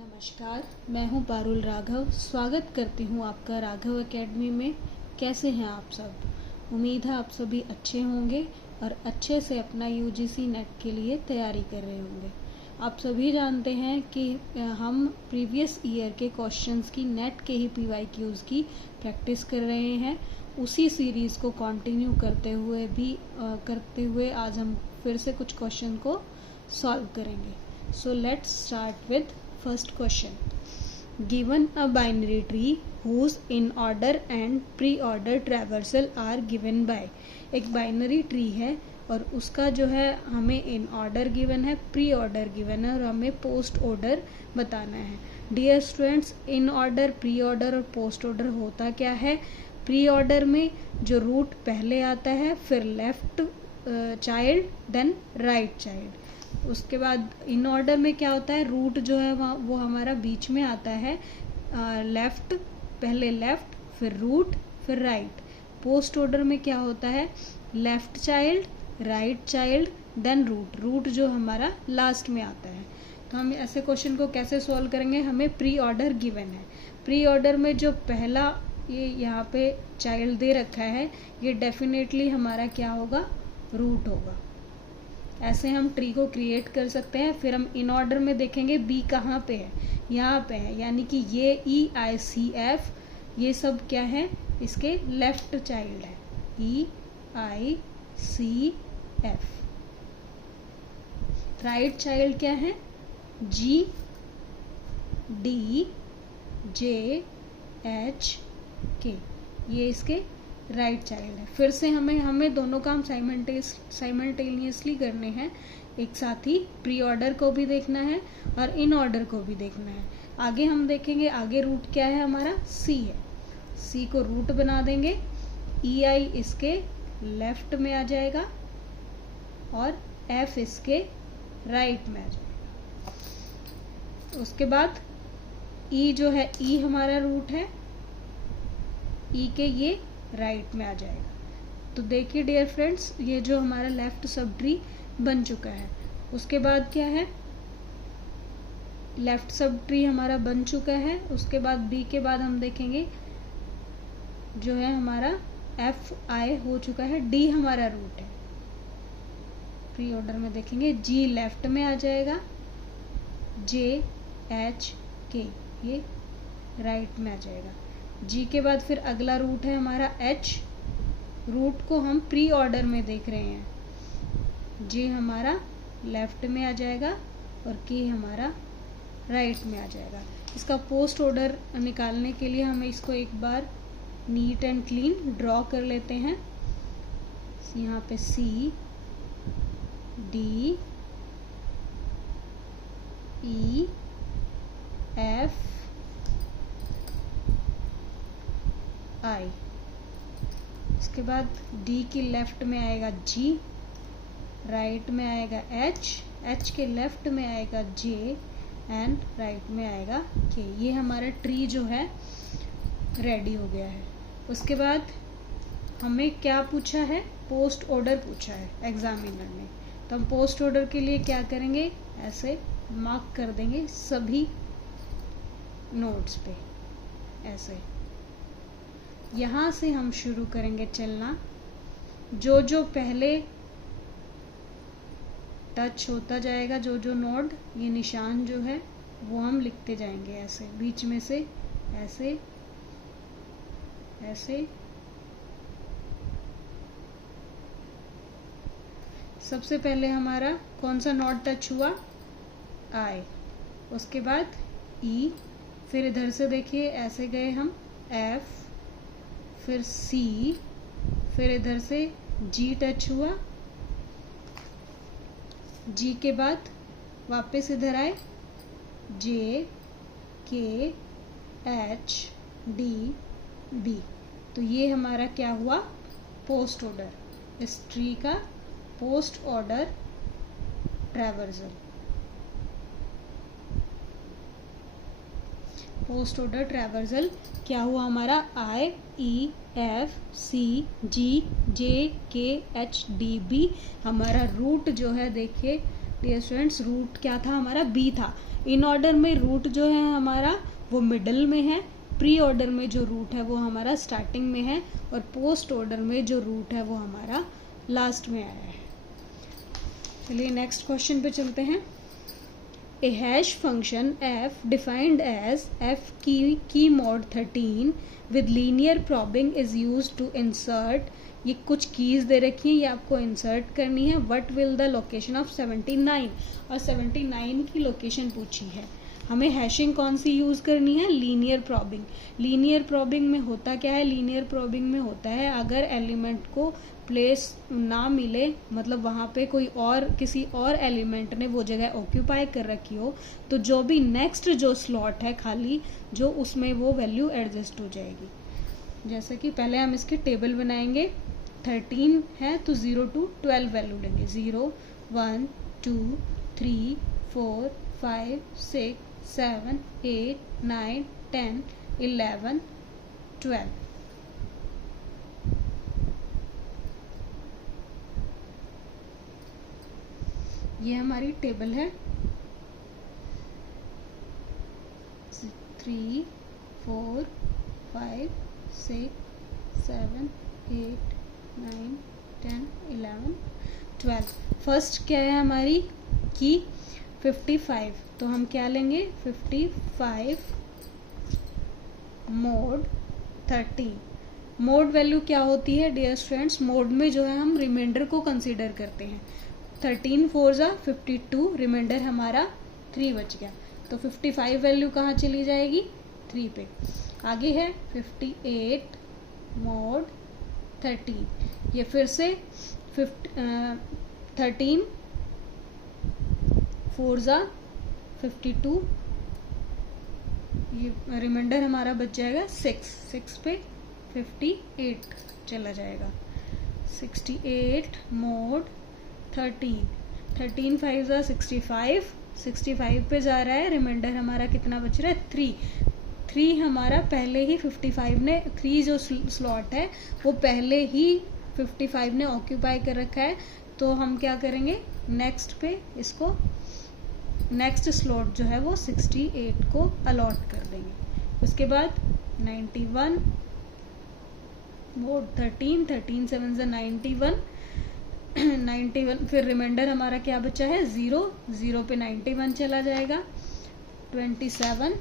नमस्कार, मैं हूं पारुल राघव। स्वागत करती हूं आपका राघव एकेडमी में। कैसे हैं आप सब? उम्मीद है आप सभी अच्छे होंगे और अच्छे से अपना यूजीसी नेट के लिए तैयारी कर रहे होंगे। आप सभी जानते हैं कि हम प्रीवियस ईयर के क्वेश्चंस की नेट के ही पीवाईक्यूज की प्रैक्टिस कर रहे हैं। उसी सीरीज़ को कंटिन्यू करते हुए आज हम फिर से कुछ क्वेश्चन को सॉल्व करेंगे। So let's start with first question. Given a binary tree whose in-order and pre-order traversal are given by, एक बाइनरी ट्री है और उसका जो है हमें इन ऑर्डर गिवन है, प्री ऑर्डर गिवन है और हमें पोस्ट ऑर्डर बताना है। Dear students, in order, pre order और पोस्ट ऑर्डर होता क्या है? प्री ऑर्डर में जो रूट पहले आता है, फिर left child then right child. उसके बाद इन ऑर्डर में क्या होता है, रूट जो है वो हमारा बीच में आता है, लेफ्ट पहले लेफ्ट फिर रूट फिर राइट। पोस्ट ऑर्डर में क्या होता है, left child right child then root जो हमारा लास्ट में आता है। तो हम ऐसे क्वेश्चन को कैसे सॉल्व करेंगे? हमें प्री ऑर्डर गिवन है। प्री ऑर्डर में जो पहला ये यहाँ पे चाइल्ड दे रखा है, ये डेफिनेटली हमारा क्या होगा, रूट होगा। ऐसे हम ट्री को क्रिएट कर सकते हैं। फिर हम इन ऑर्डर में देखेंगे बी कहाँ पे है, यहाँ पे है, यानी कि ये EICF ये सब क्या है, इसके लेफ्ट चाइल्ड है, EICF। राइट चाइल्ड क्या है, GDJHK, ये इसके राइट चाइल्ड है। फिर से हमें दोनों काम साइमल्टेनियसली करने हैं, एक साथ ही प्री ऑर्डर को भी देखना है और इन ऑर्डर को भी देखना है। आगे हम देखेंगे, आगे रूट क्या है हमारा, C है। C को रूट बना देंगे, EI इसके लेफ्ट में आ जाएगा और F इसके राइट में आ जाएगा। उसके बाद E जो है, E हमारा रूट है, E के ये राइट में आ जाएगा। तो देखिए डियर फ्रेंड्स, ये जो हमारा लेफ्ट सब ट्री बन चुका है। उसके बाद क्या है, लेफ्ट सब ट्री हमारा बन चुका है। उसके बाद बी के बाद हम देखेंगे जो है हमारा FI हो चुका है, D हमारा रूट है। प्री ऑर्डर में देखेंगे G लेफ्ट में आ जाएगा, JHK ये राइट में आ जाएगा। G के बाद फिर अगला रूट है हमारा H। रूट को हम प्री ऑर्डर में देख रहे हैं, J हमारा लेफ्ट में आ जाएगा और K हमारा राइट में आ जाएगा। इसका पोस्ट ऑर्डर निकालने के लिए हमें इसको एक बार नीट एंड क्लीन ड्रॉ कर लेते हैं। यहाँ पे C D E F I। इसके बाद D की लेफ्ट में आएगा G, राइट में आएगा H के लेफ्ट में आएगा J एंड राइट में आएगा K। ये हमारा ट्री जो है रेडी हो गया है। उसके बाद हमें क्या पूछा है, पोस्ट ऑर्डर पूछा है एग्जामिनर ने। तो हम पोस्ट ऑर्डर के लिए क्या करेंगे, ऐसे मार्क कर देंगे सभी नोट्स पे, ऐसे यहाँ से हम शुरू करेंगे चलना। जो जो पहले टच होता जाएगा, जो जो नोड, ये निशान जो है वो हम लिखते जाएंगे ऐसे, बीच में से ऐसे ऐसे। सबसे पहले हमारा कौन सा नोड टच हुआ, I। उसके बाद E, फिर इधर से देखिए ऐसे गए हम F, फिर C, फिर इधर से G टच हुआ, G के बाद वापस इधर आए J K H D B। तो ये हमारा क्या हुआ, पोस्ट ऑर्डर, इस ट्री का post order traversal. Post order traversal क्या हुआ हमारा, IEFCGJKHDB। हमारा रूट जो है, देखिए डियर स्टूडेंट्स, रूट क्या था हमारा, बी था। इन ऑर्डर में रूट जो है हमारा वो मिडल में है, प्री ऑर्डर में जो रूट है वो हमारा स्टार्टिंग में है, और पोस्ट ऑर्डर में जो रूट है वो हमारा लास्ट में आया है। चलिए नेक्स्ट क्वेश्चन पे चलते हैं। A hash function f defined as f key mod 13 with linear probing is used to insert, ये कुछ कीज दे रखी हैं, ये आपको इंसर्ट करनी है। What will the location of 79, और 79 की लोकेशन पूछी है। हमें हैशिंग कौन सी यूज़ करनी है? Linear probing. लीनियर प्रॉबिंग में होता क्या है? लीनियर प्रॉबिंग में होता है अगर एलिमेंट को प्लेस ना मिले, मतलब वहाँ पे कोई और किसी और एलिमेंट ने वो जगह ऑक्यूपाई कर रखी हो, तो जो भी नेक्स्ट जो स्लॉट है खाली, जो उसमें वो वैल्यू एडजस्ट हो जाएगी। जैसे कि पहले हम इसकी टेबल बनाएंगे। 13 है तो 0 to 12 वैल्यू लेंगे। 0 1 2 3 4 5 6 7 8 9 10 11 12। ये हमारी टेबल है। 3 4 5 6 7 8 9 10 11 12। फर्स्ट क्या है हमारी की 55, तो हम क्या लेंगे? 55 मोड 13। मोड वैल्यू क्या होती है डियर स्टूडेंट्स? मोड में जो है हम रिमाइंडर को कंसीडर करते हैं। 13 4 जा 52, रिमाइंडर हमारा 3 बच गया, तो 55 वैल्यू कहाँ चली जाएगी? 3 पे। आगे है 58 मोड 13, ये फिर से 13 4 जा 52, ये रिमाइंडर हमारा बच जाएगा 6 पे 58 चला जाएगा। 68 मोड 13 5 जा 65 पे जा रहा है, रिमाइंडर हमारा कितना बच रहा है? 3 हमारा पहले ही 55 ने 3 जो स्लॉट है वो पहले ही 55 ने ऑक्यूपाई कर रखा है, तो हम क्या करेंगे? नेक्स्ट पे इसको नेक्स्ट स्लॉट जो है वो 68 को अलॉट कर देंगे। उसके बाद 91 मोड 13 7 जा 91, फिर रिमाइंडर हमारा क्या बचा है? 0 पे 91 चला जाएगा। 27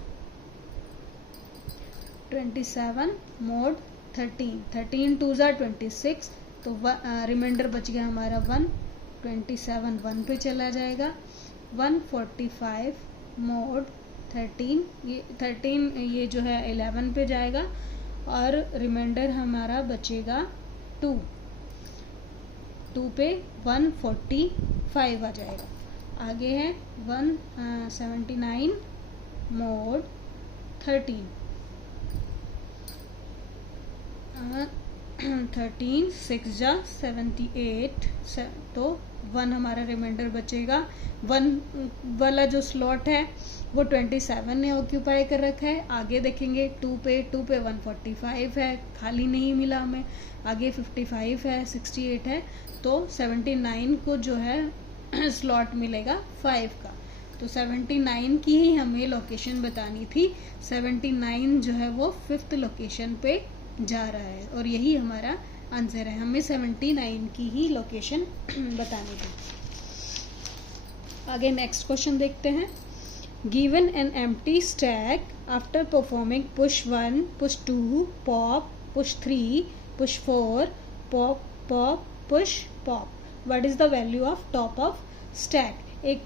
मोड 13 2 जा 26, तो रिमाइंडर बच गया हमारा 1, 27 1 पे चला जाएगा। 145 मोड 13 ये जो है 11 पे जाएगा, और रिमाइंडर हमारा बचेगा 2 पे 145 आ जाएगा। आगे है 179 मोड 13 6 जा 78, तो 1 हमारा रिमाइंडर बचेगा। 1 वाला जो स्लॉट है वो 27 ने ऑक्यूपाई कर रखा है। आगे देखेंगे 2 पे 145 है, खाली नहीं मिला हमें। आगे 55 है, 68 है, तो 79 को जो है स्लॉट मिलेगा 5 का। तो 79 की ही हमें लोकेशन बतानी थी। 79 जो है वो 5th लोकेशन पे जा रहा है, और यही हमारा आंसर है। हमें 79 की ही लोकेशन बतानी थी। आगे नेक्स्ट क्वेश्चन देखते हैं। Given an empty stack after performing push 1 push 2 pop push 3 push 4 pop pop push pop, what is the value of top of stack? एक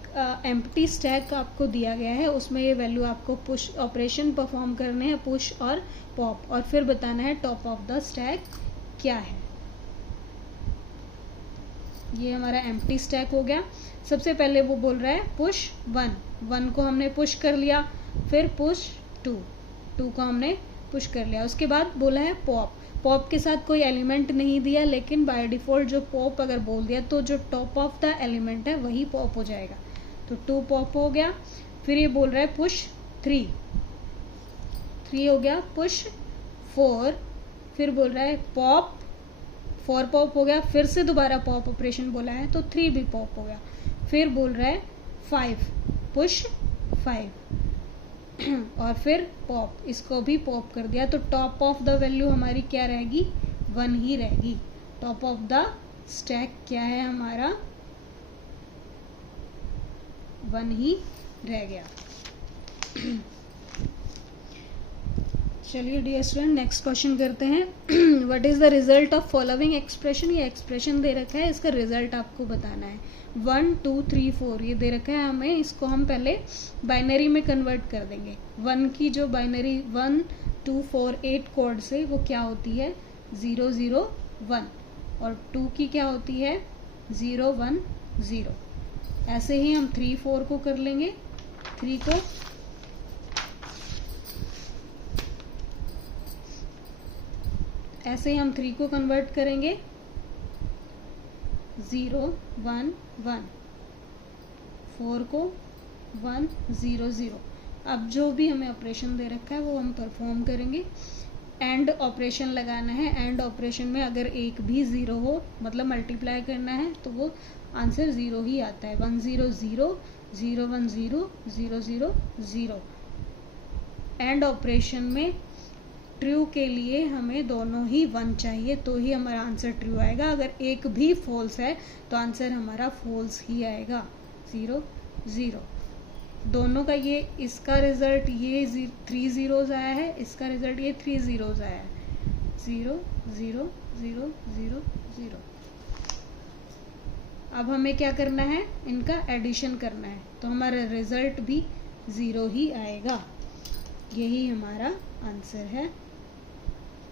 एम्प्टी स्टैक आपको दिया गया है, उसमें ये वैल्यू आपको पुश ऑपरेशन परफॉर्म करने हैं, पुश और पॉप, और फिर बताना है टॉप ऑफ द स्टैक क्या है। ये हमारा एम्प्टी स्टैक हो गया। सबसे पहले वो बोल रहा है पुश 1 को हमने पुश कर लिया, फिर पुश 2 को हमने पुश कर लिया। उसके बाद बोला है पॉप के साथ कोई एलिमेंट नहीं दिया, लेकिन बाय डिफॉल्ट जो पॉप अगर बोल दिया तो जो टॉप ऑफ द एलिमेंट है वही पॉप हो जाएगा, तो 2 पॉप हो गया। फिर ये बोल रहा है पुश 3 हो गया, पुश 4, फिर बोल रहा है पॉप 4 पॉप हो गया, फिर से दोबारा पॉप ऑपरेशन बोला है तो 3 भी पॉप हो गया। फिर बोल रहा है 5 पुश 5 और फिर पॉप, इसको भी पॉप कर दिया तो टॉप ऑफ द वैल्यू हमारी क्या रहेगी, 1 ही रहेगी। टॉप ऑफ द स्टैक क्या है हमारा, 1 ही रह गया। चलिए डियर स्टूडेंट नेक्स्ट क्वेश्चन करते हैं। What is the result of following expression, ये एक्सप्रेशन दे रखा है, इसका रिजल्ट आपको बताना है। 1 2 3 4 ये दे रखा है हमें, इसको हम पहले बाइनरी में कन्वर्ट कर देंगे। 1 की जो बाइनरी 1 2 4 8 कोड से वो क्या होती है 0 0 1, और 2 की क्या होती है 0 1 0। ऐसे ही हम 3 4 को कर लेंगे। 3 को ऐसे ही हम 3 को कन्वर्ट करेंगे 0 1 1, 4 को 1 0 0। अब जो भी हमें ऑपरेशन दे रखा है वो हम परफॉर्म करेंगे। एंड ऑपरेशन लगाना है, एंड ऑपरेशन में अगर एक भी 0 हो मतलब मल्टीप्लाई करना है तो वो आंसर 0 ही आता है। 1 0 0 0 1 0 0 0 0। एंड ऑपरेशन में ट्रू के लिए हमें दोनों ही 1 चाहिए तो ही हमारा आंसर ट्रू आएगा। अगर एक भी फॉल्स है तो आंसर हमारा फॉल्स ही आएगा 0 0। दोनों का ये इसका रिजल्ट ये 3 zeros आया है, इसका रिजल्ट ये 3 zeros आया है 0 0 0 0 0। अब हमें क्या करना है, इनका एडिशन करना है तो हमारा रिजल्ट भी 0 ही आएगा। यही हमारा आंसर है।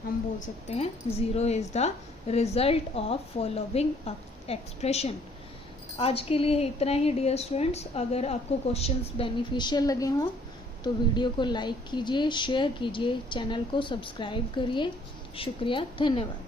हम बोल सकते हैं 0 is the result of following expression. आज के लिए इतना ही डियर स्टूडेंट्स। अगर आपको क्वेश्चंस बेनिफिशियल लगे हों तो वीडियो को लाइक कीजिए, शेयर कीजिए, चैनल को सब्सक्राइब करिए। शुक्रिया, धन्यवाद।